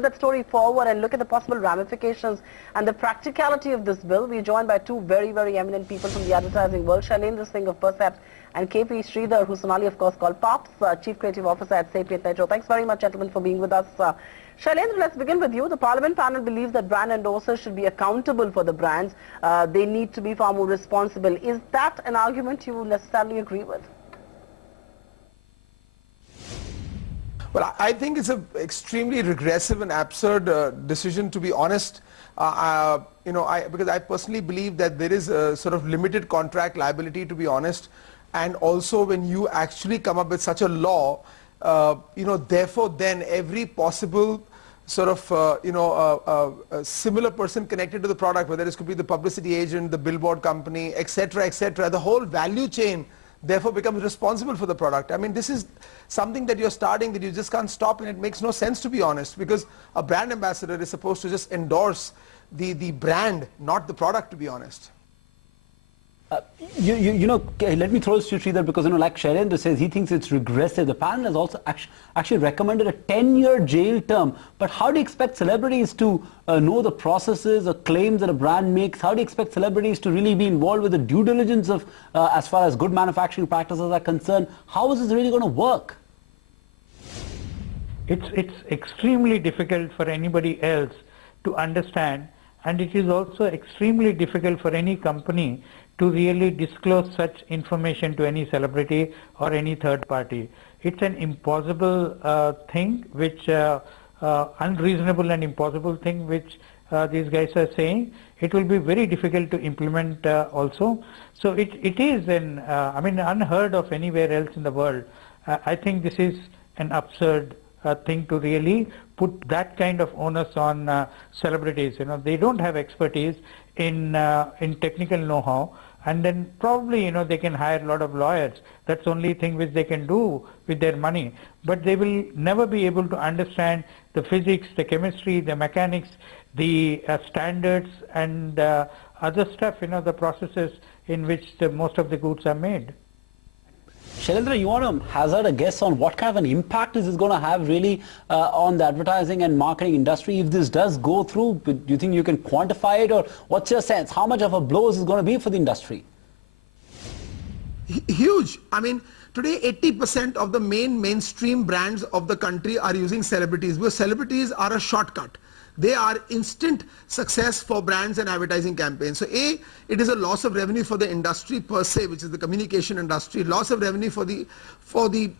That story forward and look at the possible ramifications and the practicality of this bill. We're joined by two very, very eminent people from the advertising world, Shailendra Singh of Percept and KP Sridhar, who Sonali of course called Pops, Chief Creative Officer at Sapient Metro. Thanks very much, gentlemen, for being with us. Shailendra, let's begin with you. The Parliament panel believes that brand endorsers should be accountable for the brands. They need to be far more responsible. Is that an argument you necessarily agree with? Well, I think it's an extremely regressive and absurd decision, to be honest. Because I personally believe that there is a sort of limited contract liability, to be honest. And also when you actually come up with such a law, therefore then every possible sort of, a similar person connected to the product, whether it could be the publicity agent, the billboard company, etc., the whole value chain therefore becomes responsible for the product. I mean, this is something that you're starting that you just can't stop, and it makes no sense, to be honest, because a brand ambassador is supposed to just endorse the brand, not the product, to be honest. Let me throw this to Sridhar, because like Shailendra says, he thinks it's regressive. The panel has also actually recommended a 10-year jail term. But how do you expect celebrities to know the processes or claims that a brand makes? How do you expect celebrities to really be involved with the due diligence of as far as good manufacturing practices are concerned? How is this really going to work? It's extremely difficult for anybody else to understand, and it is also extremely difficult for any company to really disclose such information to any celebrity or any third party. It's an impossible thing, which unreasonable and impossible thing which these guys are saying. It will be very difficult to implement also. So it is unheard of anywhere else in the world. I think this is an absurd thing to really put that kind of onus on celebrities. They don't have expertise in technical know-how, and then probably they can hire a lot of lawyers. That's the only thing which they can do with their money, but they will never be able to understand the physics, the chemistry, the mechanics, the standards and other stuff, the processes in which most of the goods are made. Shailendra, you want to hazard a guess on what kind of an impact is this going to have really on the advertising and marketing industry if this does go through? Do you think you can quantify it, or what's your sense? How much of a blow is this going to be for the industry? Huge. I mean, today 80% of the mainstream brands of the country are using celebrities, because celebrities are a shortcut. They are instant success for brands and advertising campaigns. So it is a loss of revenue for the industry per se, which is the communication industry, loss of revenue for the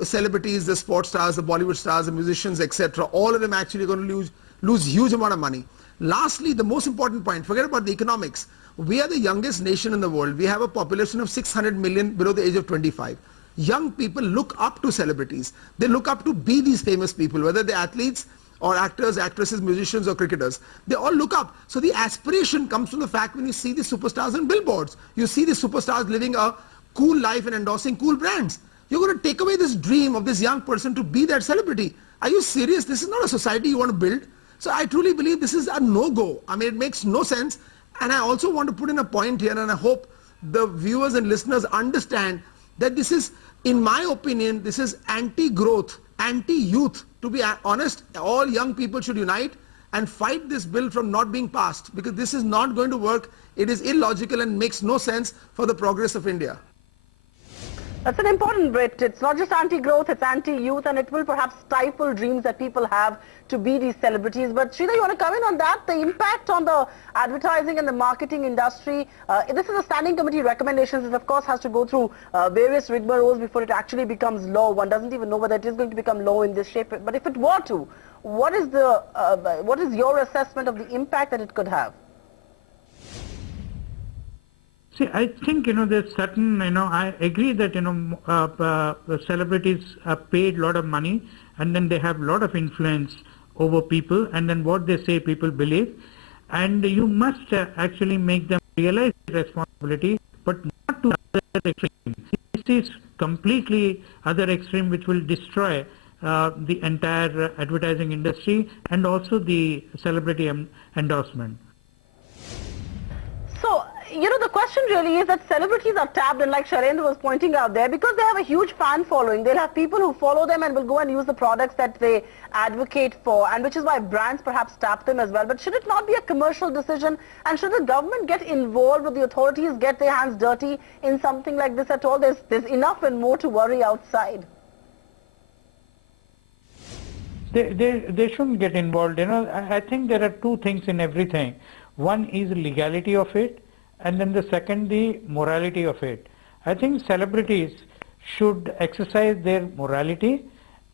celebrities, the sports stars, the Bollywood stars, the musicians, etc. All of them actually going to lose huge amount of money. Lastly, the most important point, forget about the economics. We are the youngest nation in the world. We have a population of 600 million below the age of 25. Young people look up to celebrities. They look up to be these famous people, whether they're athletes or actors, actresses, musicians or cricketers. They all look up. So the aspiration comes from the fact when you see the superstars on billboards. You see the superstars living a cool life and endorsing cool brands. You're going to take away this dream of this young person to be that celebrity. Are you serious? This is not a society you want to build. So I truly believe this is a no-go. I mean, it makes no sense. And I also want to put in a point here, and I hope the viewers and listeners understand that this is, in my opinion, this is anti-growth, anti-youth. To be honest, all young people should unite and fight this bill from not being passed, because this is not going to work. It is illogical and makes no sense for the progress of India. That's an important bit. It's not just anti-growth, it's anti-youth, and it will perhaps stifle dreams that people have to be these celebrities. But Sridhar, you want to comment on that? The impact on the advertising and the marketing industry. This is a standing committee recommendations. It of course has to go through various rigmaroles before it actually becomes law. One doesn't even know whether it is going to become law in this shape. But if it were to, what is your assessment of the impact that it could have? See, I think, there's certain, I agree that, the celebrities are paid a lot of money, and then they have a lot of influence over people, and then what they say people believe. And you must actually make them realize responsibility, but not to other extreme. This is completely other extreme which will destroy the entire advertising industry and also the celebrity endorsement. So, the question really is that celebrities are tapped, and like Shailendra was pointing out there, because they have a huge fan following. They'll have people who follow them and will go and use the products that they advocate for, and which is why brands perhaps tap them as well. But should it not be a commercial decision, and should the government get involved with the authorities, get their hands dirty in something like this at all? There's enough and more to worry outside. They shouldn't get involved. I think there are two things in everything. One is legality of it, and then the second, the morality of it. I think celebrities should exercise their morality,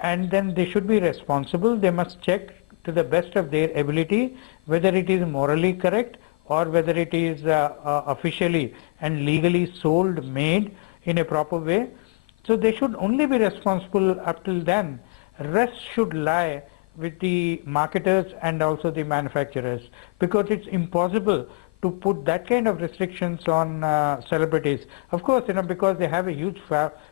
and then they should be responsible. They must check to the best of their ability whether it is morally correct or whether it is officially and legally sold, made in a proper way. So they should only be responsible up till then. Rest should lie with the marketers and also the manufacturers, because it's impossible to put that kind of restrictions on celebrities. Of course, because they have a huge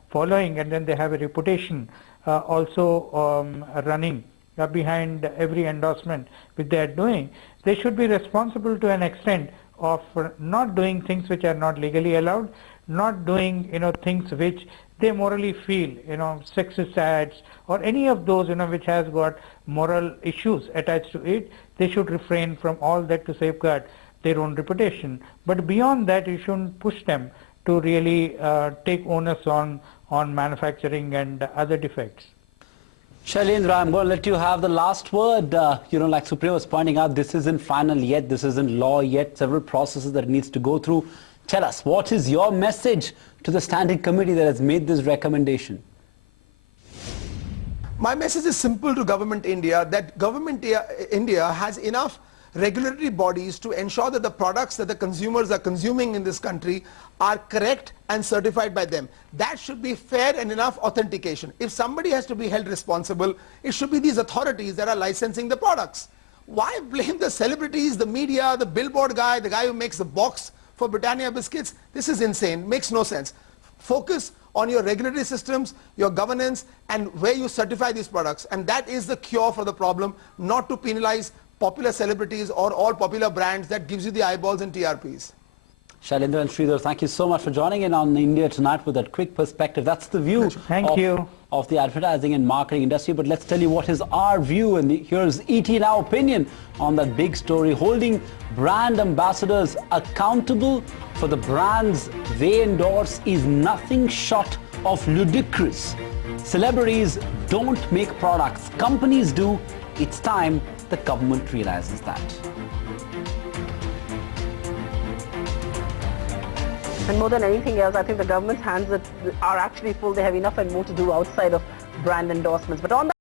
following, and then they have a reputation also running behind every endorsement which they are doing. They should be responsible to an extent of not doing things which are not legally allowed, not doing things which they morally feel, sexist ads or any of those which has got moral issues attached to it. They should refrain from all that to safeguard their own reputation. But beyond that, you shouldn't push them to really take onus on manufacturing and other defects. Shailendra, I'm going to let you have the last word. Like Supriya was pointing out, this isn't final yet, this isn't law yet, several processes that it needs to go through. Tell us, what is your message to the standing committee that has made this recommendation? My message is simple to Government India, that Government India has enough regulatory bodies to ensure that the products that the consumers are consuming in this country are correct and certified by them. That should be fair and enough authentication. If somebody has to be held responsible, it should be these authorities that are licensing the products. Why blame the celebrities, the media, the billboard guy, the guy who makes the box for Britannia biscuits? This is insane, makes no sense. Focus on your regulatory systems, your governance, and where you certify these products. And that is the cure for the problem, not to penalize popular celebrities or all popular brands that gives you the eyeballs and TRPs. Shailendra and Sridhar, thank you so much for joining in on India Tonight with that quick perspective. That's the view of the advertising and marketing industry. But let's tell you what is our view, and here's ET Now opinion on that big story. Holding brand ambassadors accountable for the brands they endorse is nothing short of ludicrous. Celebrities don't make products, companies do. It's time the government realizes that. And more than anything else, I think the government's hands are actually full. They have enough and more to do outside of brand endorsements. But on that